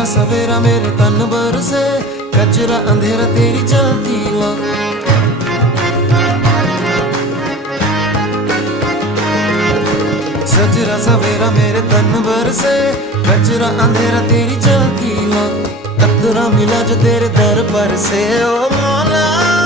सजरा सवेरा मेरे तन बरसे, कचरा अंधेरा तेरी चलती ला। सजरा सवेरा मेरे तन बरसे, कचरा अंधेरा तेरी चलती ला। कतरा मिला जो तेरे दर पर से, ओ मौला